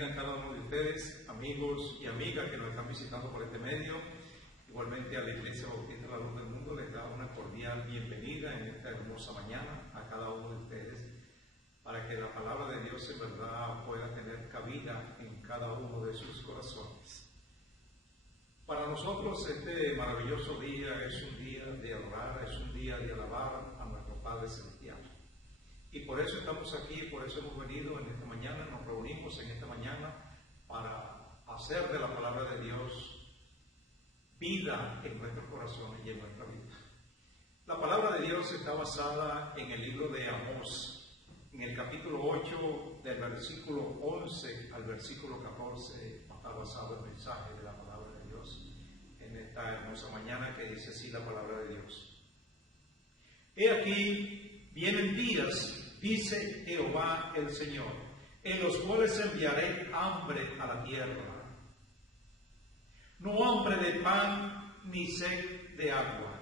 tengan cada uno de ustedes, amigos y amigas que nos están visitando por este medio. Igualmente a la Iglesia Bautista La Luz del Mundo les da una cordial bienvenida en esta hermosa mañana a cada uno de ustedes, para que la palabra de Dios en verdad pueda tener cabida en cada uno de sus corazones. Para nosotros este maravilloso día es un día de adorar, es un día de alabar a nuestro Padre Celestial. Y por eso estamos aquí, por eso hemos venido en esta mañana, nos reunimos en esta mañana para hacer de la palabra de Dios vida en nuestros corazones y en nuestra vida. La palabra de Dios está basada en el libro de Amós, en el capítulo 8, del versículo 11 al versículo 14, está basado el mensaje de la palabra de Dios en esta hermosa mañana, que dice así la palabra de Dios. He aquí, vienen días, dice Jehová el Señor, en los cuales enviaré hambre a la tierra. No hambre de pan ni sed de agua,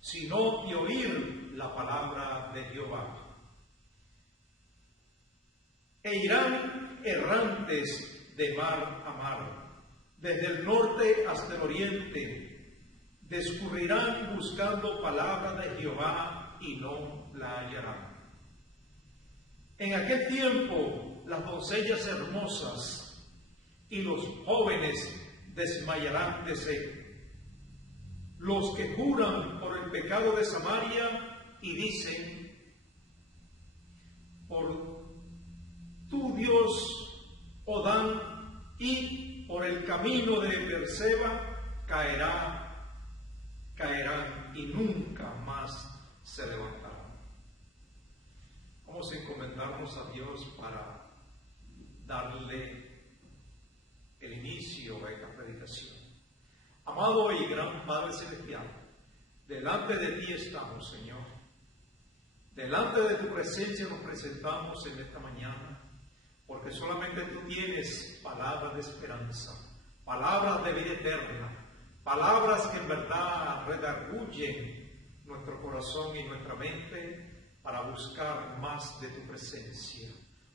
sino de oír la palabra de Jehová. E irán errantes de mar a mar, desde el norte hasta el oriente, discurrirán buscando palabra de Jehová y no la hallarán. En aquel tiempo las doncellas hermosas y los jóvenes desmayarán de sed. Los que juran por el pecado de Samaria y dicen, por tu Dios, Odán, y por el camino de Beerseba caerán y nunca más se levantarán. Vamos a encomendarnos a Dios para darle el inicio a esta predicación. Amado y gran Padre Celestial, delante de ti estamos, Señor. Delante de tu presencia nos presentamos en esta mañana, porque solamente tú tienes palabras de esperanza, palabras de vida eterna, palabras que en verdad redarguyen nuestro corazón y nuestra mente para buscar más de tu presencia.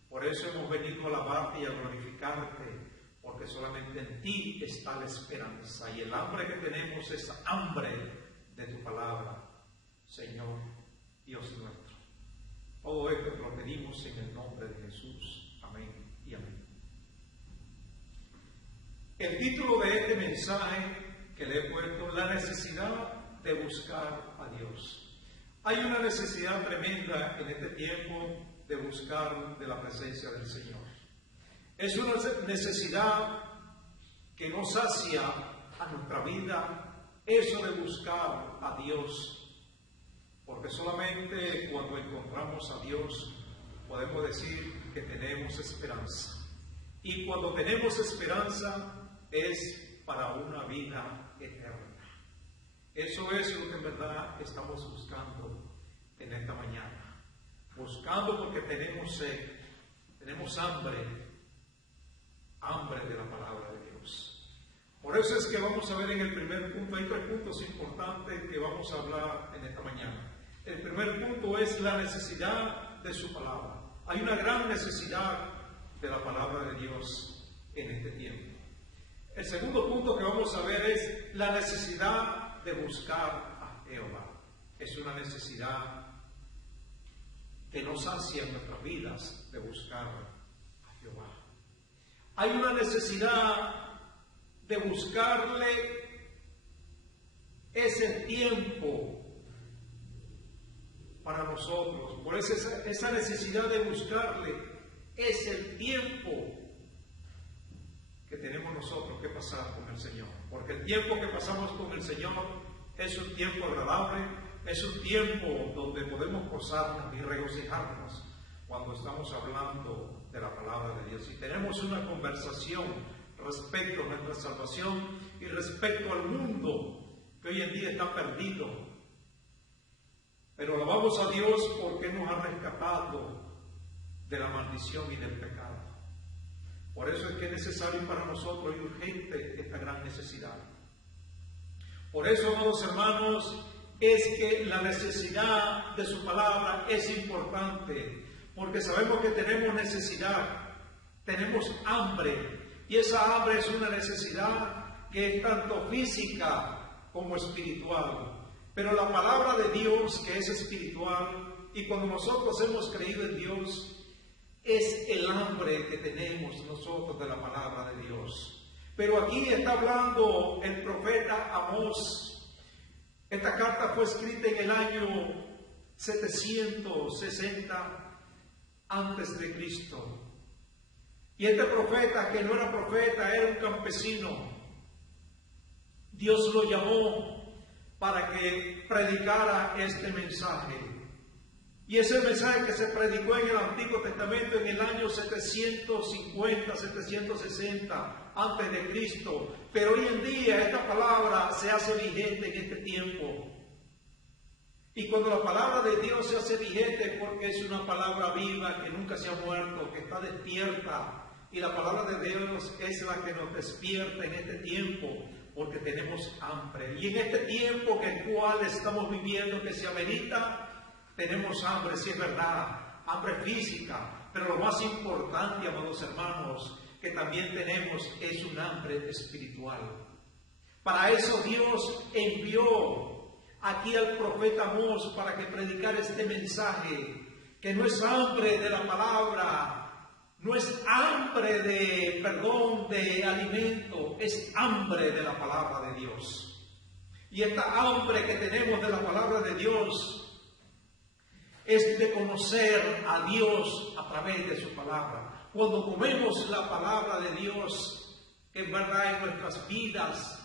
Por eso hemos venido a alabarte y a glorificarte, porque solamente en ti está la esperanza, y el hambre que tenemos es hambre de tu palabra, Señor Dios nuestro. Todo esto te lo pedimos en el nombre de Jesús. Amén y amén. El título de este mensaje que le he puesto, la necesidad de buscar a Dios. Hay una necesidad tremenda en este tiempo de buscar de la presencia del Señor. Es una necesidad que nos sacia a nuestra vida, eso de buscar a Dios, porque solamente cuando encontramos a Dios podemos decir que tenemos esperanza. Y cuando tenemos esperanza es para una vida eterna. Eso es lo que en verdad estamos buscando en esta mañana. Buscando porque tenemos sed, tenemos hambre de la palabra de Dios. Por eso es que vamos a ver en el primer punto, hay 3 puntos importantes que vamos a hablar en esta mañana. El primer punto es la necesidad de su palabra. Hay una gran necesidad de la palabra de Dios en este tiempo. El segundo punto que vamos a ver es la necesidad de buscar a Jehová. Es una necesidad que nos sacia en nuestras vidas de buscar a Jehová. Hay una necesidad de buscarle ese tiempo para nosotros. Por eso esa necesidad de buscarle es el tiempo que tenemos nosotros que pasar con el Señor. Porque el tiempo que pasamos con el Señor es un tiempo agradable, es un tiempo donde podemos gozarnos y regocijarnos cuando estamos hablando de la palabra de Dios. Y tenemos una conversación respecto a nuestra salvación y respecto al mundo que hoy en día está perdido. Pero alabamos a Dios porque nos ha rescatado de la maldición y del pecado. Por eso es que es necesario para nosotros y urgente esta gran necesidad. Por eso, amados hermanos, es que la necesidad de su palabra es importante, porque sabemos que tenemos necesidad tenemos hambre, y esa hambre es una necesidad que es tanto física como espiritual. Pero la palabra de Dios, que es espiritual, y cuando nosotros hemos creído en Dios, es el hambre que tenemos nosotros de la palabra de Dios. Pero aquí está hablando el profeta Amós. Esta carta fue escrita en el año 760 antes de Cristo. Y este profeta, que no era profeta, era un campesino. Dios lo llamó para que predicara este mensaje. Y ese mensaje que se predicó en el Antiguo Testamento en el año 750, 760 antes de Cristo. Pero hoy en día esta palabra se hace vigente en este tiempo. Y cuando la palabra de Dios se hace vigente, porque es una palabra viva que nunca se ha muerto, que está despierta. Y la palabra de Dios es la que nos despierta en este tiempo, porque tenemos hambre. Y en este tiempo en el cual estamos viviendo, que se amerita, tenemos hambre, sí es verdad, hambre física, pero lo más importante, amados hermanos, que también tenemos es un hambre espiritual. Para eso Dios envió aquí al profeta Amós para que predicara este mensaje, que no es hambre de la palabra, no es hambre de alimento, es hambre de la palabra de Dios. Y esta hambre que tenemos de la palabra de Dios es de conocer a Dios a través de su palabra. Cuando comemos la palabra de Dios, que en verdad en nuestras vidas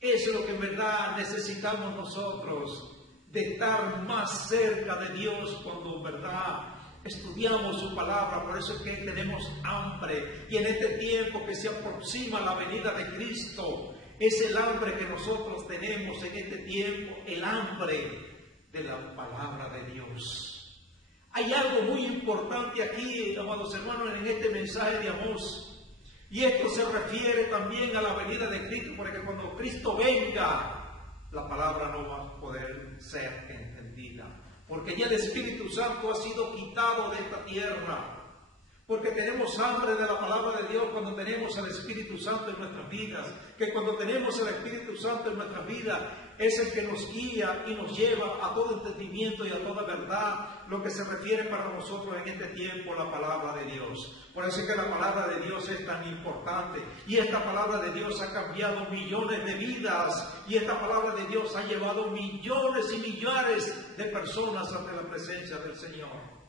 es lo que en verdad necesitamos nosotros, de estar más cerca de Dios cuando en verdad estudiamos su palabra. Por eso es que tenemos hambre. Y en este tiempo que se aproxima la venida de Cristo, es el hambre que nosotros tenemos en este tiempo, el hambre de la palabra de Dios. Hay algo muy importante aquí, amados hermanos, en este mensaje de Amós. Y esto se refiere también a la venida de Cristo, porque cuando Cristo venga, la palabra no va a poder ser entendida. Porque ya el Espíritu Santo ha sido quitado de esta tierra. Porque tenemos hambre de la palabra de Dios cuando tenemos al Espíritu Santo en nuestras vidas. Que cuando tenemos el Espíritu Santo en nuestras vidas, es el que nos guía y nos lleva a todo entendimiento y a toda verdad, lo que se refiere para nosotros en este tiempo la palabra de Dios. Por eso es que la palabra de Dios es tan importante. Y esta palabra de Dios ha cambiado millones de vidas. Y esta palabra de Dios ha llevado millones y millares de personas ante la presencia del Señor.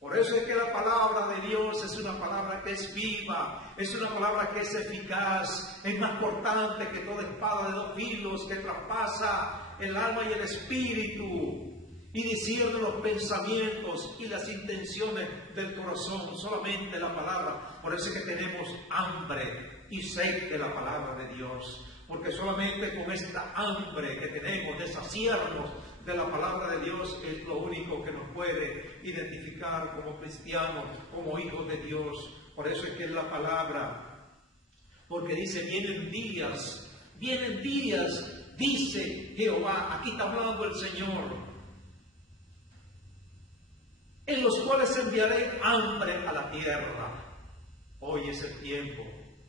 Por eso es que la palabra de Dios es una palabra que es viva, es una palabra que es eficaz, es más cortante que toda espada de dos filos, que traspasa el alma y el espíritu, y discierne los pensamientos y las intenciones del corazón, solamente la palabra. Por eso es que tenemos hambre y sed de la palabra de Dios, porque solamente con esta hambre que tenemos de saciarnos de la palabra de Dios es lo único que nos puede identificar como cristianos, como hijos de Dios. Por eso es que es la palabra, porque dice, vienen días, dice Jehová, aquí está hablando el Señor, en los cuales enviaré hambre a la tierra. Hoy es el tiempo.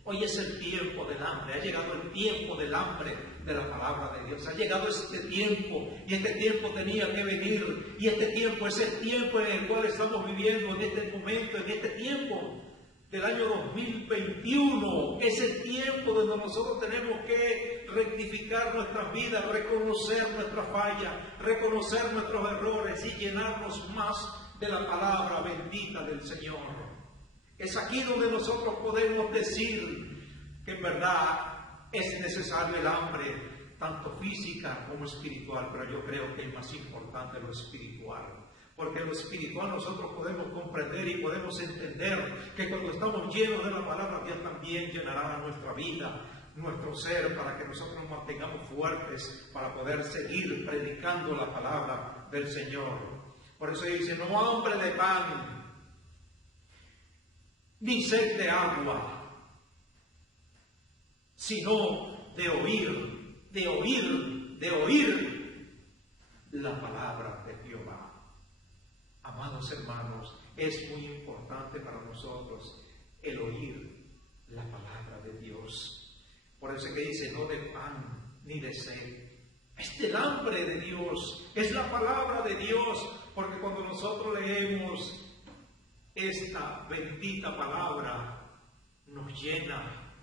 Hoy es el tiempo del hambre, ha llegado el tiempo del hambre de la palabra de Dios. Ha llegado este tiempo y este tiempo tenía que venir. Y este tiempo es el tiempo en el cual estamos viviendo en este momento, en este tiempo del año 2021. Es el tiempo donde nosotros tenemos que rectificar nuestras vidas, reconocer nuestra falla, reconocer nuestros errores y llenarnos más de la palabra bendita del Señor. Es aquí donde nosotros podemos decir que en verdad es necesario el hambre, tanto física como espiritual, pero yo creo que es más importante lo espiritual. Porque lo espiritual nosotros podemos comprender y podemos entender que cuando estamos llenos de la palabra, Dios también llenará nuestra vida, nuestro ser, para que nosotros nos mantengamos fuertes, para poder seguir predicando la palabra del Señor. Por eso dice, no hambre de pan, ni sed de agua, sino de oír la palabra de Jehová. Amados hermanos, es muy importante para nosotros el oír la palabra de Dios. Por eso es que dice, no de pan ni de sed, es del hambre de Dios, es la palabra de Dios, porque cuando nosotros leemos esta bendita palabra, nos llena,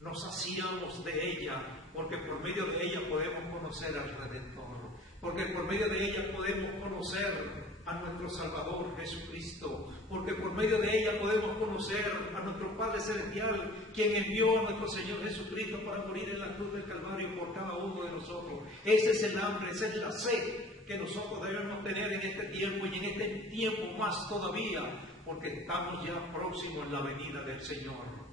nos saciamos de ella, porque por medio de ella podemos conocer al Redentor, porque por medio de ella podemos conocer a nuestro Salvador Jesucristo, porque por medio de ella podemos conocer a nuestro Padre Celestial, quien envió a nuestro Señor Jesucristo para morir en la cruz del Calvario por cada uno de nosotros. Ese es el hambre, esa es la sed que nosotros debemos tener en este tiempo y en este tiempo más todavía, porque estamos ya próximos en la venida del Señor.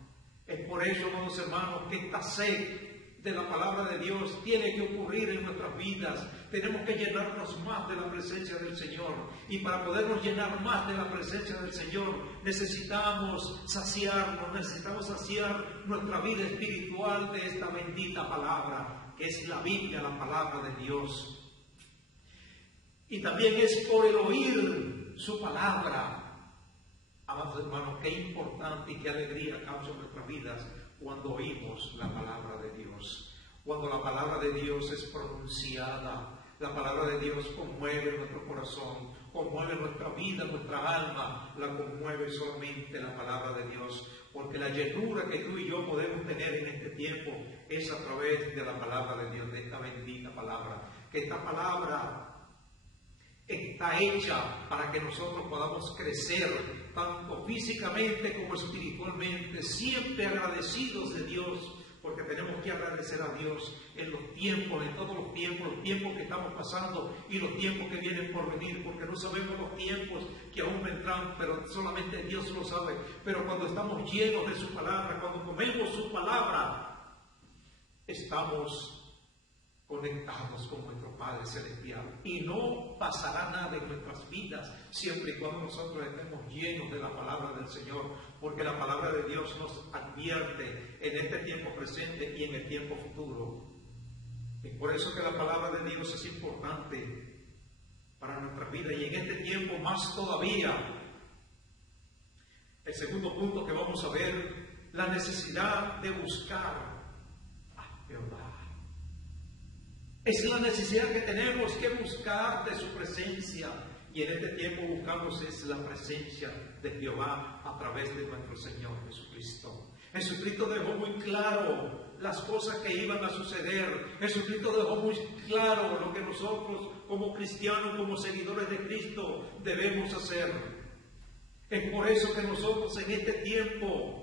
Es por eso, amados hermanos, que esta sed de la palabra de Dios tiene que ocurrir en nuestras vidas. Tenemos que llenarnos más de la presencia del Señor. Y para podernos llenar más de la presencia del Señor, necesitamos saciarnos, necesitamos saciar nuestra vida espiritual de esta bendita palabra, que es la Biblia, la palabra de Dios. Y también es por el oír su palabra. Amados hermanos, qué importante y qué alegría causa en nuestras vidas cuando oímos la palabra de Dios. Cuando la palabra de Dios es pronunciada, la palabra de Dios conmueve nuestro corazón, conmueve nuestra vida, nuestra alma, la conmueve solamente la palabra de Dios, porque la llenura que tú y yo podemos tener en este tiempo es a través de la palabra de Dios, de esta bendita palabra, que esta palabra está hecha para que nosotros podamos crecer tanto físicamente como espiritualmente, siempre agradecidos de Dios, porque tenemos que agradecer a Dios en los tiempos, en todos los tiempos que estamos pasando y los tiempos que vienen por venir, porque no sabemos los tiempos que aún vendrán, pero solamente Dios lo sabe. Pero cuando estamos llenos de su palabra, cuando comemos su palabra, estamos conectados con nuestro Padre Celestial y no pasará nada en nuestras vidas siempre y cuando nosotros estemos llenos de la palabra del Señor, porque la palabra de Dios nos advierte en este tiempo presente y en el tiempo futuro. Y por eso que la palabra de Dios es importante para nuestra vida y en este tiempo más todavía. El segundo punto que vamos a ver, la necesidad de buscar a Jehová. Es la necesidad que tenemos que buscar de su presencia. Y en este tiempo buscamos es la presencia de Jehová a través de nuestro Señor Jesucristo. Jesucristo dejó muy claro las cosas que iban a suceder. Jesucristo dejó muy claro lo que nosotros como cristianos, como seguidores de Cristo debemos hacer. Es por eso que nosotros en este tiempo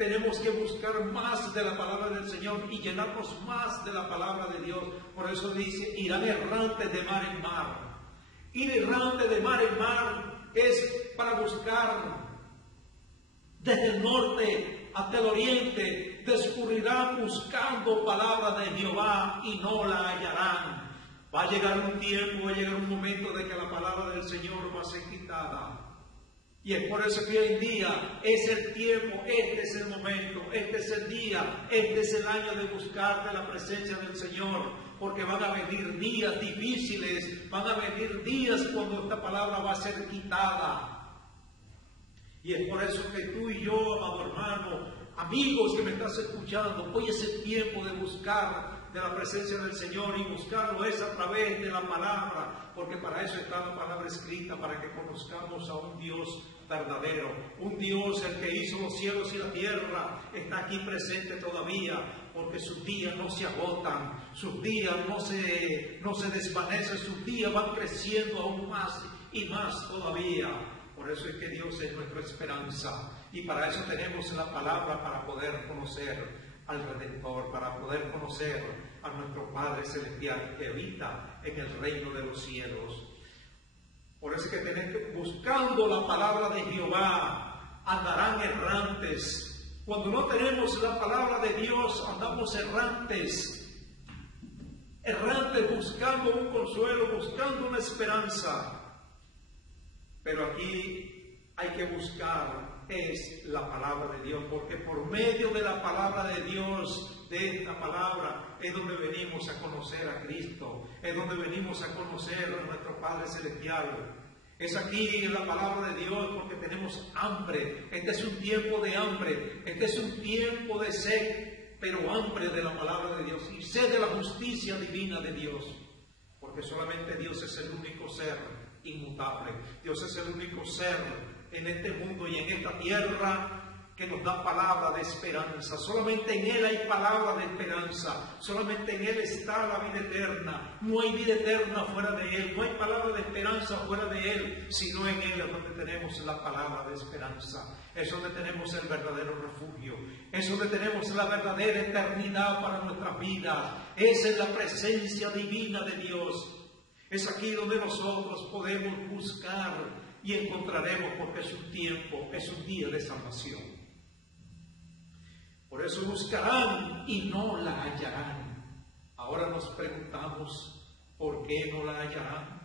tenemos que buscar más de la palabra del Señor y llenarnos más de la palabra de Dios. Por eso dice, irán errantes de mar en mar. Ir errante de mar en mar es para buscar desde el norte hasta el oriente. Discurrirán buscando palabra de Jehová y no la hallarán. Va a llegar un tiempo, va a llegar un momento de que la palabra del Señor va a ser quitada. Y es por eso que hoy en día es el tiempo, este es el momento, este es el día, este es el año de buscar de la presencia del Señor, porque van a venir días difíciles, van a venir días cuando esta palabra va a ser quitada. Y es por eso que tú y yo, amado hermano, amigos que me estás escuchando, hoy es el tiempo de buscar de la presencia del Señor, y buscarlo es a través de la palabra, porque para eso está la palabra escrita, para que conozcamos a un Dios verdadero, un Dios el que hizo los cielos y la tierra, está aquí presente todavía, porque sus días no se agotan, sus días no se desvanecen, sus días van creciendo aún más y más todavía. Por eso es que Dios es nuestra esperanza, y para eso tenemos la palabra, para poder conocer al Redentor, para poder conocer a nuestro Padre Celestial que habita en el reino de los cielos. Por eso es que tenemos que, buscando la palabra de Jehová, andarán errantes. Cuando no tenemos la palabra de Dios, andamos errantes. Errantes buscando un consuelo, buscando una esperanza. Pero aquí hay que buscar es la palabra de Dios, porque por medio de la palabra de Dios, de esta palabra, es donde venimos a conocer a Cristo, es donde venimos a conocer a nuestro Padre Celestial, Es aquí en la palabra de Dios porque tenemos hambre. Este es un tiempo de hambre. Este es un tiempo de sed, pero hambre de la palabra de Dios y sed de la justicia divina de Dios. Porque solamente Dios es el único ser inmutable. Dios es el único ser en este mundo y en esta tierra que nos da palabra de esperanza. Solamente en Él hay palabra de esperanza. Solamente en Él está la vida eterna. No hay vida eterna fuera de Él. No hay palabra de esperanza fuera de Él, sino en Él es donde tenemos la palabra de esperanza. Es donde tenemos el verdadero refugio. Es donde tenemos la verdadera eternidad para nuestras vidas. Es en la presencia divina de Dios. Es aquí donde nosotros podemos buscar y encontraremos, porque es un tiempo, es un día de salvación. Por eso buscarán y no la hallarán. Ahora nos preguntamos, ¿por qué no la hallarán?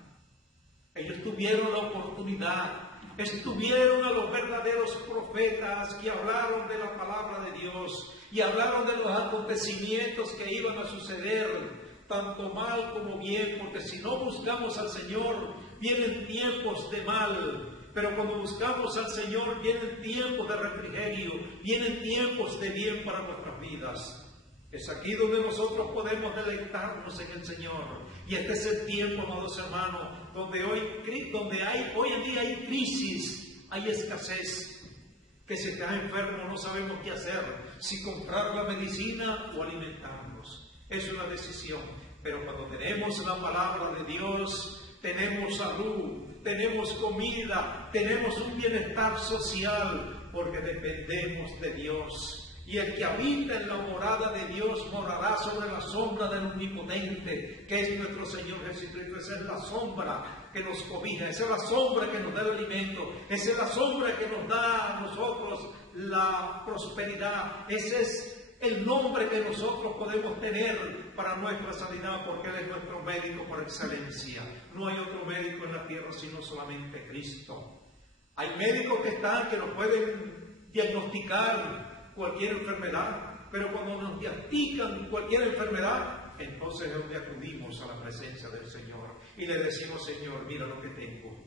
Ellos tuvieron la oportunidad, estuvieron a los verdaderos profetas que hablaron de la palabra de Dios y hablaron de los acontecimientos que iban a suceder, tanto mal como bien, porque si no buscamos al Señor, vienen tiempos de mal. Pero cuando buscamos al Señor, vienen tiempos de refrigerio, vienen tiempos de bien para nuestras vidas. Es aquí donde nosotros podemos deleitarnos en el Señor. Y este es el tiempo, amados hermanos, donde hoy en día hay crisis, hay escasez. Que si estás enfermo no sabemos qué hacer, si comprar la medicina o alimentarnos. Es una decisión. Pero cuando tenemos la palabra de Dios, tenemos salud, tenemos comida, tenemos un bienestar social, porque dependemos de Dios. Y el que habita en la morada de Dios morará sobre la sombra del Omnipotente, que es nuestro Señor Jesucristo. Esa es la sombra que nos cobija, esa es la sombra que nos da el alimento, esa es la sombra que nos da a nosotros la prosperidad. Ese es el nombre que nosotros podemos tener para nuestra sanidad, porque Él es nuestro médico por excelencia. No hay otro médico en la tierra sino solamente Cristo. Hay médicos que nos pueden diagnosticar cualquier enfermedad, pero cuando nos diagnostican cualquier enfermedad, entonces es donde acudimos a la presencia del Señor y le decimos: Señor, mira lo que tengo.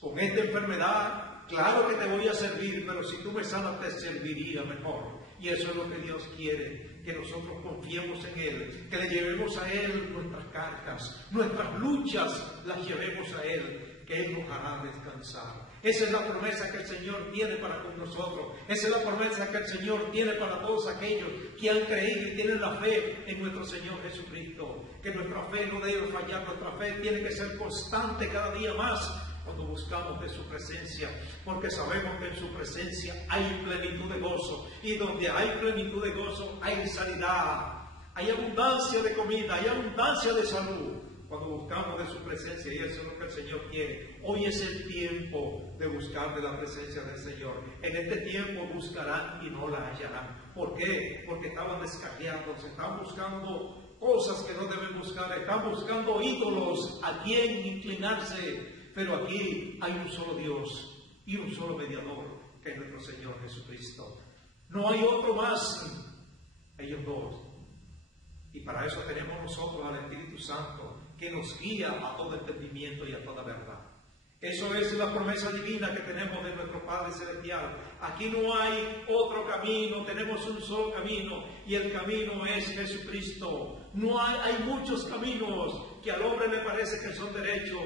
Con esta enfermedad, claro que te voy a servir, pero si tú me sanas te serviría mejor. Y eso es lo que Dios quiere, que nosotros confiemos en Él, que le llevemos a Él nuestras cargas, nuestras luchas las llevemos a Él, que Él nos hará descansar. Esa es la promesa que el Señor tiene para con nosotros. Esa es la promesa que el Señor tiene para todos aquellos que han creído y tienen la fe en nuestro Señor Jesucristo. Que nuestra fe no debe fallar, nuestra fe tiene que ser constante cada día más cuando buscamos de su presencia, porque sabemos que en su presencia hay plenitud de gozo, y donde hay plenitud de gozo hay sanidad, hay abundancia de comida, hay abundancia de salud, cuando buscamos de su presencia, y eso es lo que el Señor quiere. Hoy es el tiempo de buscar de la presencia del Señor. En este tiempo buscarán y no la hallarán. ¿Por qué? Porque estaban descarriados, están buscando cosas que no deben buscar, están buscando ídolos a quien inclinarse. Pero aquí hay un solo Dios y un solo mediador, que es nuestro Señor Jesucristo. No hay otro más, ellos dos. Y para eso tenemos nosotros al Espíritu Santo, que nos guía a todo entendimiento y a toda verdad. Eso es la promesa divina que tenemos de nuestro Padre Celestial. Aquí no hay otro camino, tenemos un solo camino, y el camino es Jesucristo. No hay muchos caminos que al hombre le parece que son derechos,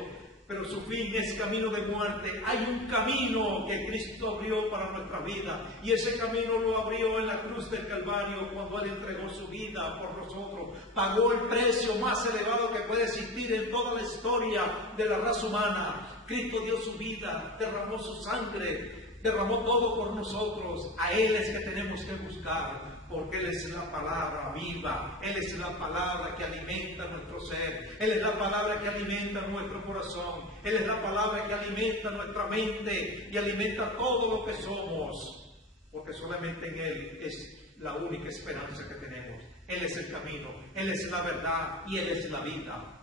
pero su fin es camino de muerte. Hay un camino que Cristo abrió para nuestra vida, y ese camino lo abrió en la cruz del Calvario, cuando Él entregó su vida por nosotros. Pagó el precio más elevado que puede existir en toda la historia de la raza humana. Cristo dio su vida, derramó su sangre, derramó todo por nosotros. A Él es que tenemos que buscar, porque Él es la palabra viva, Él es la palabra que alimenta nuestro ser, Él es la palabra que alimenta nuestro corazón, Él es la palabra que alimenta nuestra mente y alimenta todo lo que somos, porque solamente en Él es la única esperanza que tenemos. Él es el camino, Él es la verdad y Él es la vida.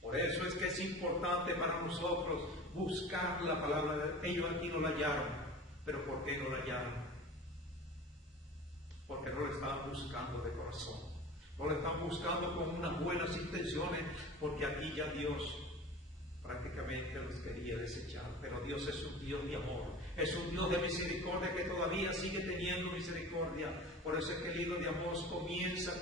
Por eso es que es importante para nosotros buscar la palabra. Ellos aquí no la hallaron, pero ¿por qué no la hallaron? Porque no lo estaban buscando de corazón, no lo están buscando con unas buenas intenciones, porque aquí ya Dios prácticamente Dios es un Dios de amor, es un Dios de misericordia que todavía sigue teniendo misericordia. Por eso es que el hilo de amor comienza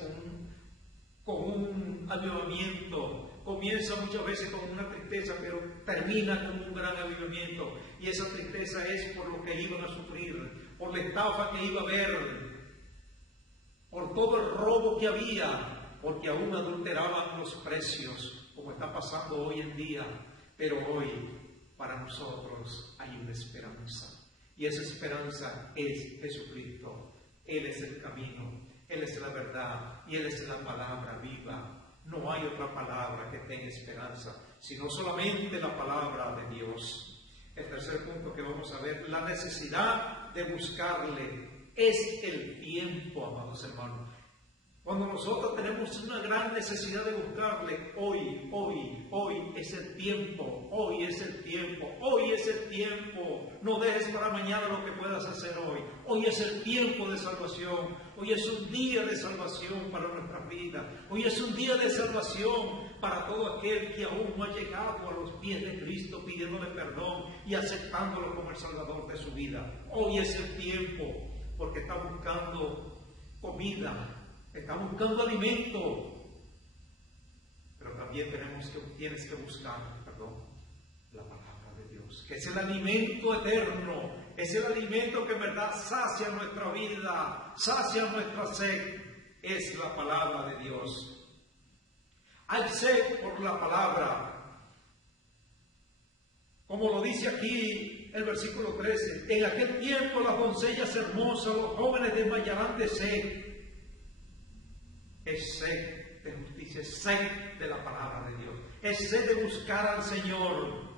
con un avivamiento, comienza muchas veces con una tristeza, pero termina con un gran avivamiento. Y esa tristeza es por lo que iban a sufrir, por la estafa que iba a haber, por todo el robo que había, porque aún adulteraban los precios, como está pasando hoy en día. Pero hoy, para nosotros, hay una esperanza. Y esa esperanza es Jesucristo. Él es el camino, Él es la verdad y Él es la palabra viva. No hay otra palabra que tenga esperanza, sino solamente la palabra de Dios. El tercer punto que vamos a ver, la necesidad de buscarle. Es el tiempo, amados hermanos. Cuando nosotros tenemos una gran necesidad de buscarle, hoy es el tiempo, hoy es el tiempo, hoy es el tiempo. No dejes para mañana lo que puedas hacer hoy. Hoy es el tiempo de salvación, hoy es un día de salvación para nuestra vida. Hoy es un día de salvación para todo aquel que aún no ha llegado a los pies de Cristo pidiéndole perdón y aceptándolo como el Salvador de su vida. Hoy es el tiempo, porque está buscando comida, está buscando alimento, pero también tienes que buscar, la palabra de Dios, que es el alimento eterno, es el alimento que en verdad sacia nuestra vida, sacia nuestra sed, es la palabra de Dios. Hay sed por la palabra, como lo dice aquí el versículo 13, en aquel tiempo las doncellas hermosas, los jóvenes desmayarán de sed. Es sed de justicia, es sed de la palabra de Dios, es sed de buscar al Señor.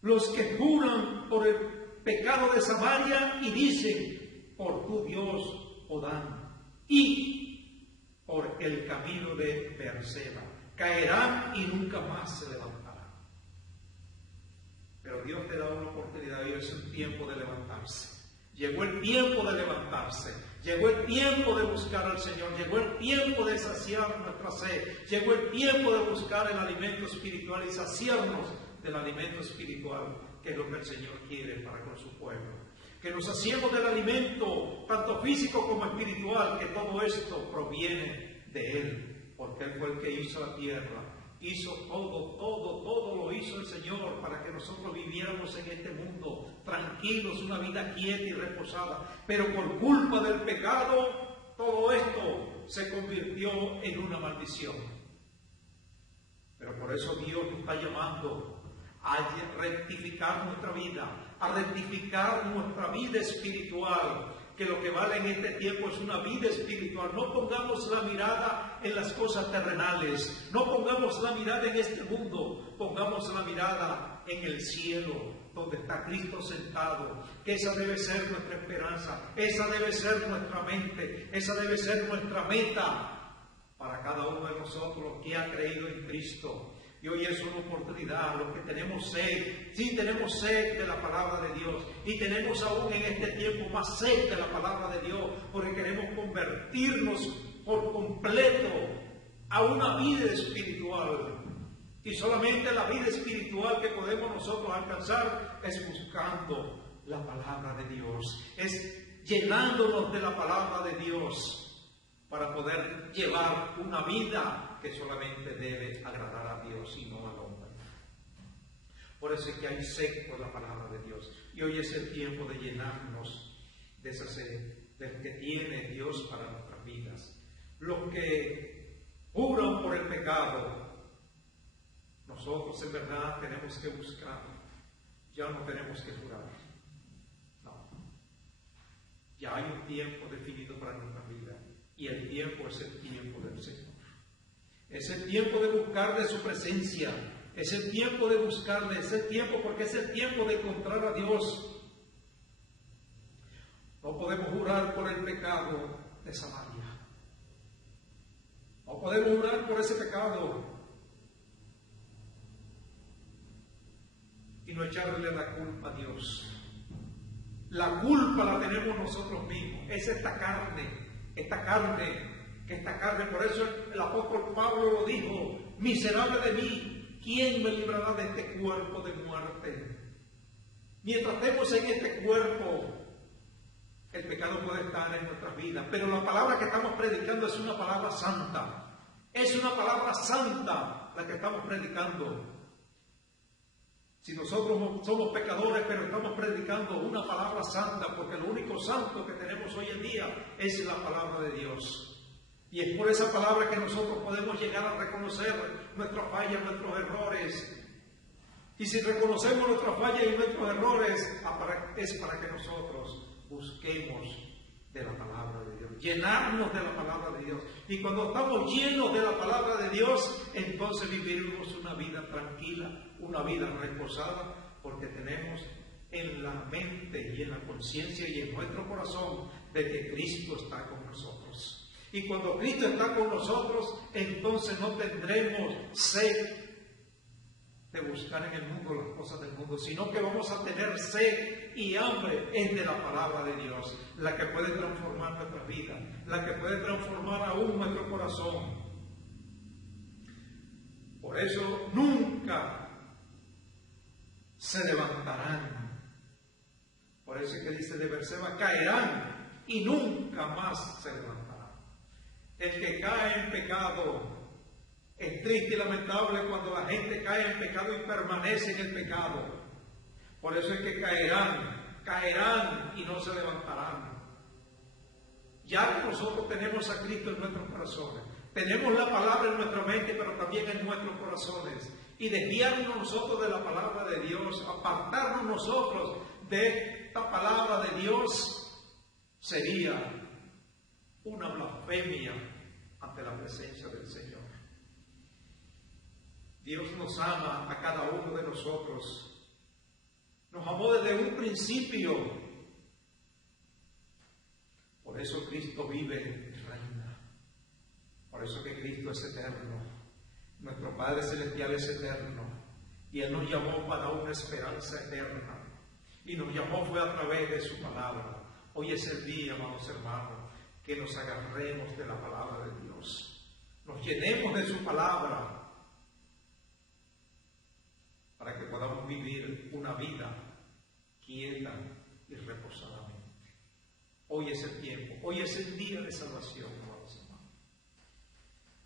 Los que juran por el pecado de Samaria y dicen, por tu Dios, oh Dan, y por el camino de Beerseba, caerán y nunca más se levantarán. Pero Dios te da una oportunidad y es un tiempo de levantarse. Llegó el tiempo de levantarse, llegó el tiempo de buscar al Señor, llegó el tiempo de saciar nuestra sed, llegó el tiempo de buscar el alimento espiritual y saciarnos del alimento espiritual, que es lo que el Señor quiere para con su pueblo. Que nos saciemos del alimento, tanto físico como espiritual, que todo esto proviene de Él, porque Él fue el que hizo la tierra. Hizo todo lo hizo el Señor para que nosotros viviéramos en este mundo tranquilos, una vida quieta y reposada. Pero por culpa del pecado, todo esto se convirtió en una maldición. Pero por eso Dios nos está llamando a rectificar nuestra vida, a rectificar nuestra vida espiritual, que lo que vale en este tiempo es una vida espiritual. No pongamos la mirada en las cosas terrenales, no pongamos la mirada en este mundo, pongamos la mirada en el cielo, donde está Cristo sentado, que esa debe ser nuestra esperanza, esa debe ser nuestra mente, esa debe ser nuestra meta para cada uno de nosotros que ha creído en Cristo. Y hoy es una oportunidad, los que tenemos sed, sí tenemos sed de la palabra de Dios, y tenemos aún en este tiempo más sed de la palabra de Dios, porque queremos convertirnos por completo a una vida espiritual. Y solamente la vida espiritual que podemos nosotros alcanzar es buscando la palabra de Dios, es llenándonos de la palabra de Dios, para poder llevar una vida que solamente debe agradar a Dios y no al hombre. Por eso es que hay sed por la palabra de Dios. Y hoy es el tiempo de llenarnos de esa sed, del que tiene Dios para nuestras vidas. Los que juran por el pecado, nosotros en verdad tenemos que buscar. Ya no tenemos que jurar. No. Ya hay un tiempo definido para nuestra vida. Y el tiempo es el tiempo del Señor. Es el tiempo de buscar de su presencia. Es el tiempo de buscarle. Es el tiempo porque es el tiempo de encontrar a Dios. No podemos jurar por el pecado de Samaria. No podemos jurar por ese pecado y no echarle la culpa a Dios. La culpa la tenemos nosotros mismos. Es esta carne, por eso el apóstol Pablo lo dijo: miserable de mí, ¿quién me librará de este cuerpo de muerte? Mientras estemos en este cuerpo, el pecado puede estar en nuestras vidas, pero la palabra que estamos predicando es una palabra santa. Es una palabra santa la que estamos predicando. Si nosotros somos pecadores, pero estamos predicando una palabra santa, porque lo único santo que tenemos hoy en día es la palabra de Dios. Y es por esa palabra que nosotros podemos llegar a reconocer nuestras fallas, nuestros errores. Y si reconocemos nuestras fallas y nuestros errores, es para que nosotros busquemos de la palabra de Dios, llenarnos de la palabra de Dios. Y cuando estamos llenos de la palabra de Dios, entonces viviremos una vida tranquila, una vida reposada, porque tenemos en la mente y en la conciencia y en nuestro corazón de que Cristo está con nosotros. Y cuando Cristo está con nosotros, entonces no tendremos sed de buscar en el mundo las cosas del mundo, sino que vamos a tener sed y hambre es de la palabra de Dios, la que puede transformar nuestra vida, la que puede transformar aún nuestro corazón. Por eso nunca se levantarán. Por eso es que dice de Berseba, caerán y nunca más se levantarán. El que cae en pecado, es triste y lamentable cuando la gente cae en pecado y permanece en el pecado. Por eso es que caerán y no se levantarán. Ya que nosotros tenemos a Cristo en nuestros corazones, tenemos la palabra en nuestra mente, pero también en nuestros corazones. Y desviarnos nosotros de la palabra de Dios, apartarnos nosotros de esta palabra de Dios, sería una blasfemia ante la presencia del Señor. Dios nos ama a cada uno de nosotros. Nos amó desde un principio. Por eso Cristo vive y reina. Por eso que Cristo es eterno. Nuestro Padre Celestial es eterno. Y Él nos llamó para una esperanza eterna. Y nos llamó fue a través de su palabra. Hoy es el día, amados hermanos, que nos agarremos de la palabra de Dios. Nos llenemos de su palabra, para que podamos vivir una vida quieta y reposadamente. Hoy es el tiempo, hoy es el día de salvación, amados hermanos.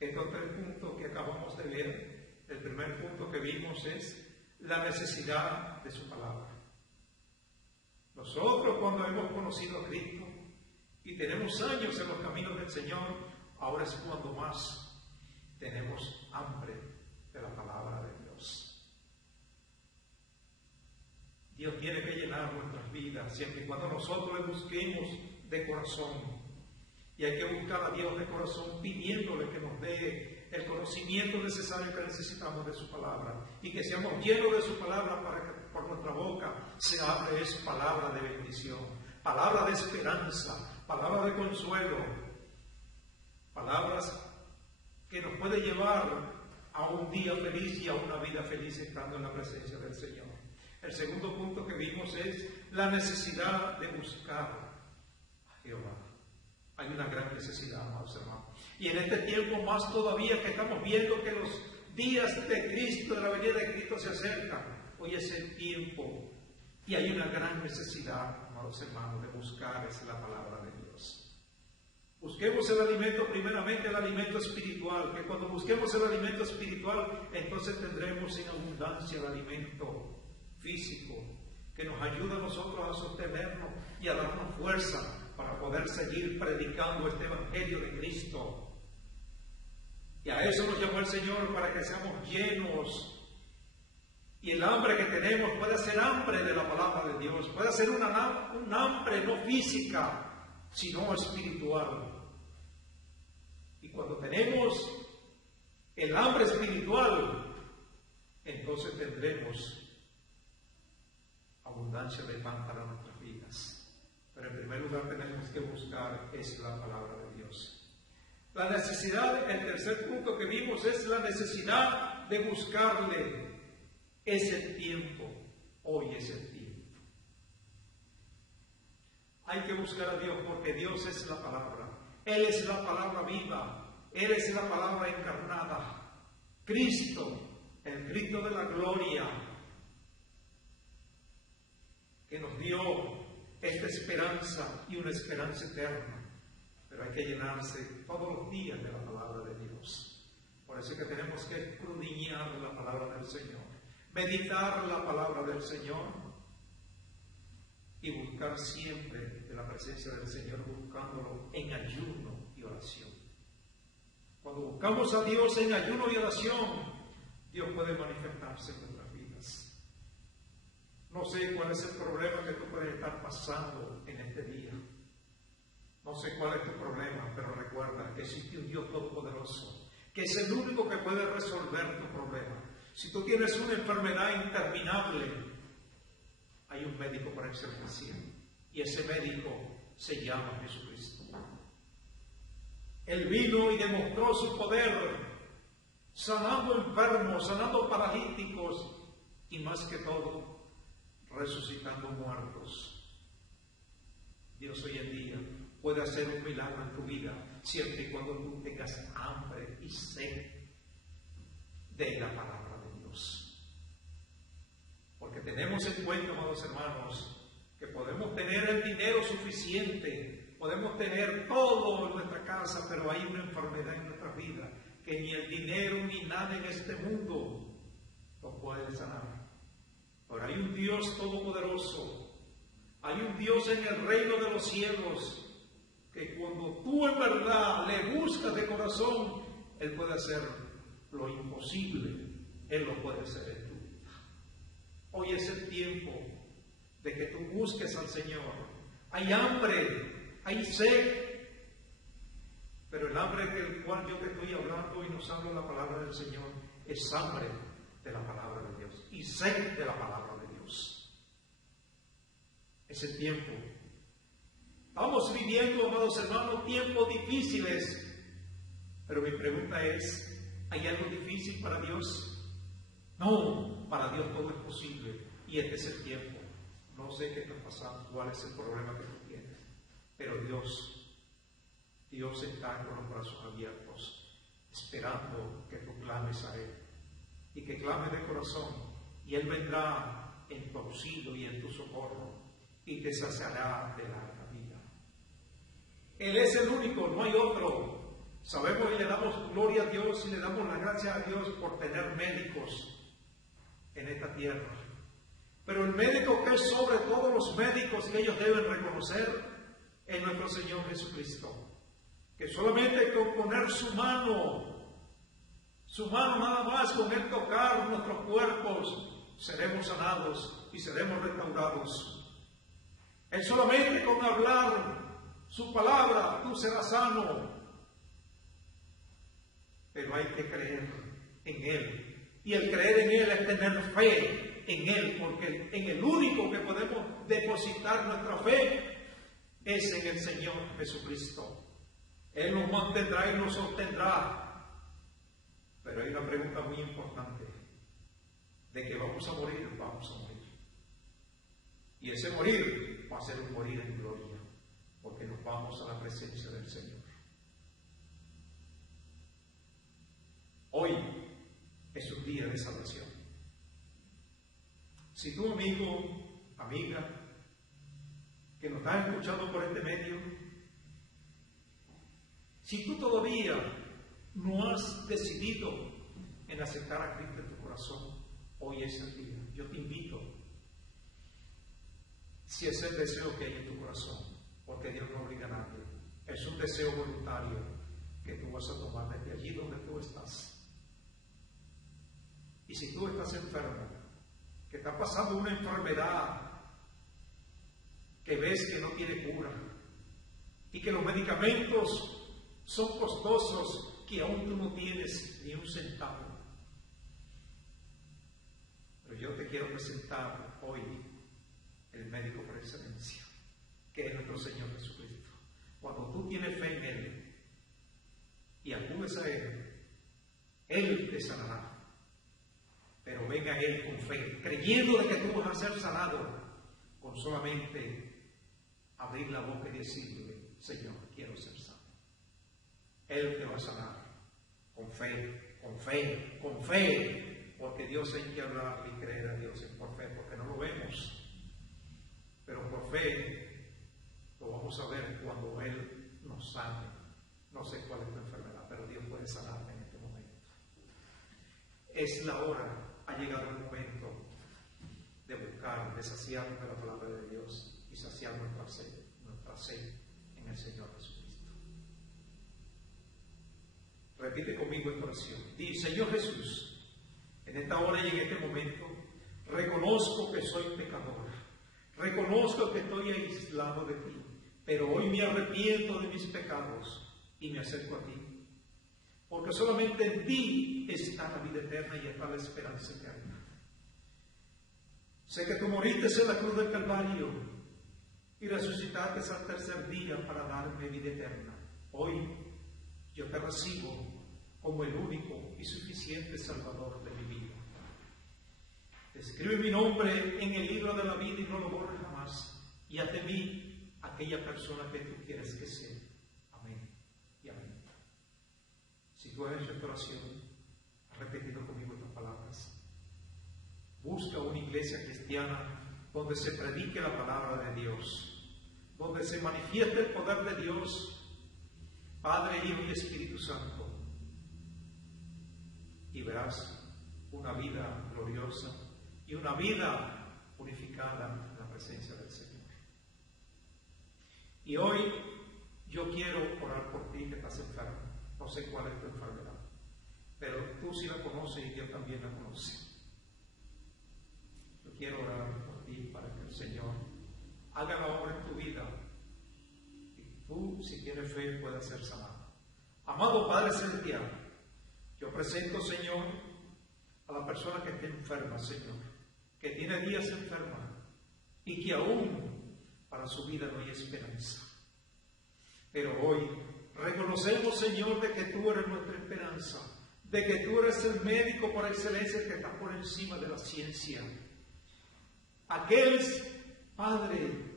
Estos tres puntos que acabamos de ver, el primer punto que vimos es la necesidad de su palabra. Nosotros, cuando hemos conocido a Cristo y tenemos años en los caminos del Señor, ahora es cuando más tenemos hambre de la palabra de Dios. Dios tiene que llenar nuestras vidas siempre y cuando nosotros le busquemos de corazón. Y hay que buscar a Dios de corazón pidiéndole que nos dé el conocimiento necesario que necesitamos de su palabra. Y que seamos llenos de su palabra para que por nuestra boca se hable esa palabra de bendición, palabra de esperanza, palabra de consuelo, palabras que nos puede llevar a un día feliz y a una vida feliz estando en la presencia del Señor. El segundo punto que vimos es la necesidad de buscar a Jehová. Hay una gran necesidad, amados hermanos. Y en este tiempo más todavía que estamos viendo que los días de Cristo, de la venida de Cristo se acercan. Hoy es el tiempo y hay una gran necesidad, amados hermanos, de buscar la palabra de Dios. Busquemos el alimento, primeramente el alimento espiritual, que cuando busquemos el alimento espiritual, entonces tendremos en abundancia el alimento físico, que nos ayuda a nosotros a sostenernos y a darnos fuerza para poder seguir predicando este Evangelio de Cristo. Y a eso nos llamó el Señor, para que seamos llenos. Y el hambre que tenemos puede ser hambre de la palabra de Dios, puede ser un hambre no física, sino espiritual. Y cuando tenemos el hambre espiritual, entonces tendremos abundancia de pan para nuestras vidas. Pero en primer lugar tenemos que buscar es la palabra de Dios. La necesidad, el tercer punto que vimos es la necesidad de buscarle. Es el tiempo, hoy es el tiempo. Hay que buscar a Dios porque Dios es la palabra. Él es la palabra viva. Él es la palabra encarnada. Cristo, el Cristo de la gloria. esta esperanza y una esperanza eterna. Pero hay que llenarse todos los días de la palabra de Dios. Por eso es que tenemos que escudriñar la palabra del Señor, meditar la palabra del Señor y buscar siempre de la presencia del Señor, buscándolo en ayuno y oración. Cuando buscamos a Dios en ayuno y oración, Dios puede manifestarse en nuestras vidas. No sé cuál es el problema que tú puedes estar pasando en este día. No sé cuál es tu problema, pero recuerda que existe un Dios todopoderoso, que es el único que puede resolver tu problema. Si tú tienes una enfermedad interminable, hay un médico por excelencia, y ese médico se llama Jesucristo. Él vino y demostró su poder, sanando enfermos, sanando paralíticos, y más que todo, resucitando muertos. Dios hoy en día puede hacer un milagro en tu vida, siempre y cuando tú tengas hambre y sed de la palabra de Dios. Porque tenemos en cuenta, amados hermanos, que podemos tener el dinero suficiente, podemos tener todo en nuestra casa, pero hay una enfermedad en nuestra vida que ni el dinero ni nada en este mundo lo puede sanar. Pero hay un Dios todopoderoso, hay un Dios en el reino de los cielos, que cuando tú en verdad le buscas de corazón, Él puede hacer lo imposible, Él lo puede hacer en tu vida. Hoy es el tiempo de que tú busques al Señor. Hay hambre, hay sed, pero el hambre del cual yo te estoy hablando y nos habla la palabra del Señor es hambre de la palabra de Dios y sed de la palabra de Dios. Es el tiempo. Estamos viviendo, amados hermanos, tiempos difíciles, pero mi pregunta es, ¿hay algo difícil para Dios? No, para Dios todo es posible y este es el tiempo. No sé qué está pasando, cuál es el problema que tú tienes, pero Dios está con los brazos abiertos, esperando que tú clames a Él y que clames de corazón, y Él vendrá en tu auxilio y en tu socorro y te saciará de larga vida. Él es el único, no hay otro. Sabemos y le damos gloria a Dios y le damos la gracia a Dios por tener médicos en esta tierra. Pero el médico que es sobre todos los médicos que ellos deben reconocer es nuestro Señor Jesucristo. Que solamente con poner su mano nada más, con Él tocar nuestros cuerpos, seremos sanados y seremos restaurados. Él solamente con hablar su palabra, tú serás sano. Pero hay que creer en Él. Y el creer en Él es tener fe en Él, porque en el único que podemos depositar nuestra fe es en el Señor Jesucristo. Él nos mantendrá y nos sostendrá. Pero hay una pregunta muy importante: de que vamos a morir, vamos a morir. Y ese morir va a ser un morir en gloria, porque nos vamos a la presencia del Señor. Hoy es un día de salvación. Si tu amigo, amiga, que nos está escuchando por este medio, si tú todavía no has decidido en aceptar a Cristo en tu corazón, hoy es el día. Yo te invito, si es el deseo que hay en tu corazón, porque Dios no obliga a nadie, es un deseo voluntario que tú vas a tomar desde allí donde tú estás. Y si tú estás enfermo, que está pasando una enfermedad que ves que no tiene cura y que los medicamentos son costosos, que aún tú no tienes ni un centavo, pero yo te quiero presentar hoy el médico por excelencia, que es nuestro Señor Jesucristo. Cuando tú tienes fe en Él y acudes a Él te sanará. Pero venga a Él con fe, creyendo de que tú vas a ser sanado, con solamente abrir la boca y decirle: Señor, quiero ser sano. Él te va a sanar con fe, con fe, con fe, porque Dios hay que hablar y creer a Dios por fe, porque no lo vemos, pero por fe es la hora, ha llegado el momento de buscar, de saciarnos de la palabra de Dios y saciar nuestra sed en el Señor Jesucristo. Repite conmigo esta oración. Di: Señor Jesús, en esta hora y en este momento, reconozco que soy pecador, reconozco que estoy aislado de ti, pero hoy me arrepiento de mis pecados y me acerco a ti, porque solamente en ti está la vida eterna y está la esperanza eterna. Sé que tú moriste en la cruz del Calvario y resucitaste al tercer día para darme vida eterna. Hoy yo te recibo como el único y suficiente Salvador de mi vida. Escribe mi nombre en el libro de la vida y no lo borres jamás. Y haz de mí aquella persona que tú quieres que sea. Amén y amén. Si tú has hecho esta oración, has repetido conmigo estas palabras. Busca una iglesia cristiana donde se predique la palabra de Dios, donde se manifieste el poder de Dios, Padre, Hijo y Espíritu Santo, y verás una vida gloriosa y una vida purificada en la presencia del Señor. Y hoy yo quiero orar por ti que estás enfermo. No sé cuál es tu enfermedad, pero tú sí la conoces y Dios también la conoce. Yo quiero orar por ti para que el Señor haga la obra en tu vida y tú, si tienes fe, puedas ser sanado. Amado Padre Celestial, yo presento, Señor, a la persona que esté enferma, Señor, que tiene días enferma y que aún para su vida no hay esperanza. Pero hoy reconocemos, Señor, de que tú eres nuestra esperanza, de que tú eres el médico por excelencia que está por encima de la ciencia. Aquel Padre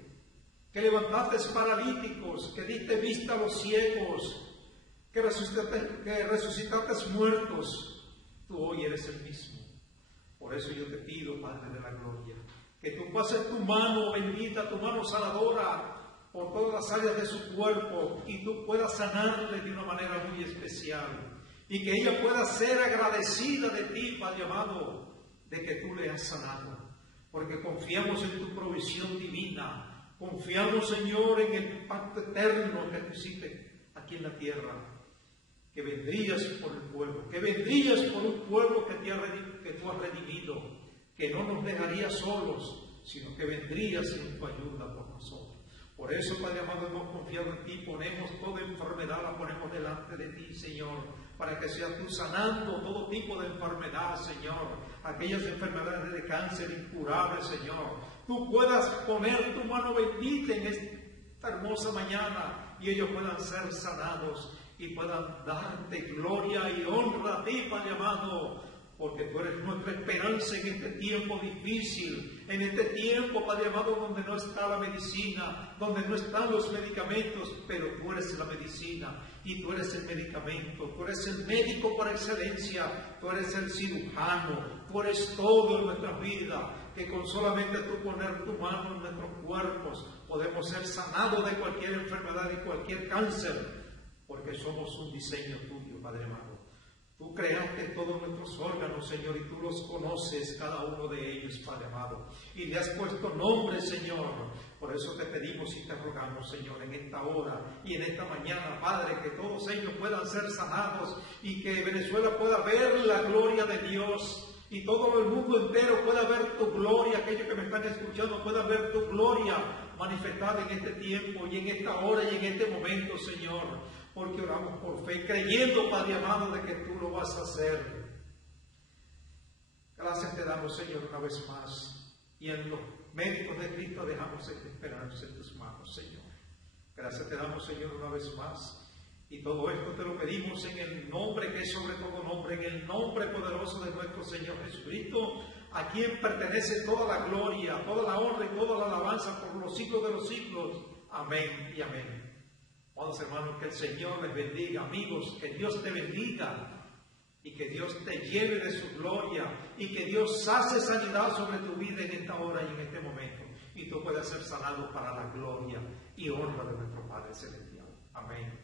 que levantaste paralíticos, que diste vista a los ciegos, que resucitaste muertos, tú hoy eres el mismo. Por eso yo te pido, Padre de la gloria, que tú pases tu mano bendita, tu mano sanadora por todas las áreas de su cuerpo y tú puedas sanarle de una manera muy especial y que ella pueda ser agradecida de ti, Padre amado, de que tú le has sanado, porque confiamos en tu provisión divina, confiamos, Señor, en el pacto eterno que tú hiciste aquí en la tierra, que vendrías por el pueblo, que vendrías por un pueblo que tú has redimido, que no nos dejarías solos, sino que vendrías en tu ayuda por nosotros. Por eso, Padre amado, hemos confiado en ti, ponemos toda enfermedad, la ponemos delante de ti, Señor, para que seas tú sanando todo tipo de enfermedad, Señor, aquellas enfermedades de cáncer incurables, Señor. Tú puedas poner tu mano bendita en esta hermosa mañana y ellos puedan ser sanados y puedan darte gloria y honra a ti, Padre amado, porque tú eres nuestra esperanza en este tiempo difícil, en este tiempo, Padre amado, donde no está la medicina, donde no están los medicamentos, pero tú eres la medicina y tú eres el medicamento, tú eres el médico por excelencia, tú eres el cirujano, tú eres todo en nuestra vida, que con solamente tú poner tu mano en nuestros cuerpos podemos ser sanados de cualquier enfermedad y cualquier cáncer, porque somos un diseño tuyo, Padre amado. Tú creaste todos nuestros órganos, Señor, y tú los conoces, cada uno de ellos, Padre amado. Y le has puesto nombre, Señor. Por eso te pedimos y te rogamos, Señor, en esta hora y en esta mañana, Padre, que todos ellos puedan ser sanados y que Venezuela pueda ver la gloria de Dios y todo el mundo entero pueda ver tu gloria. Aquellos que me están escuchando puedan ver tu gloria manifestada en este tiempo y en esta hora y en este momento, Señor. Porque oramos por fe, creyendo, Padre amado, de que tú lo vas a hacer. Gracias te damos, Señor, una vez más. Y en los méritos de Cristo dejamos esta esperanza en tus manos, Señor. Gracias te damos, Señor, una vez más. Y todo esto te lo pedimos en el nombre que es sobre todo nombre, en el nombre poderoso de nuestro Señor Jesucristo, a quien pertenece toda la gloria, toda la honra y toda la alabanza por los siglos de los siglos. Amén y amén. Amados hermanos, que el Señor les bendiga. Amigos, que Dios te bendiga y que Dios te llene de su gloria y que Dios hace sanidad sobre tu vida en esta hora y en este momento y tú puedas ser sanado para la gloria y honra de nuestro Padre Celestial. Amén.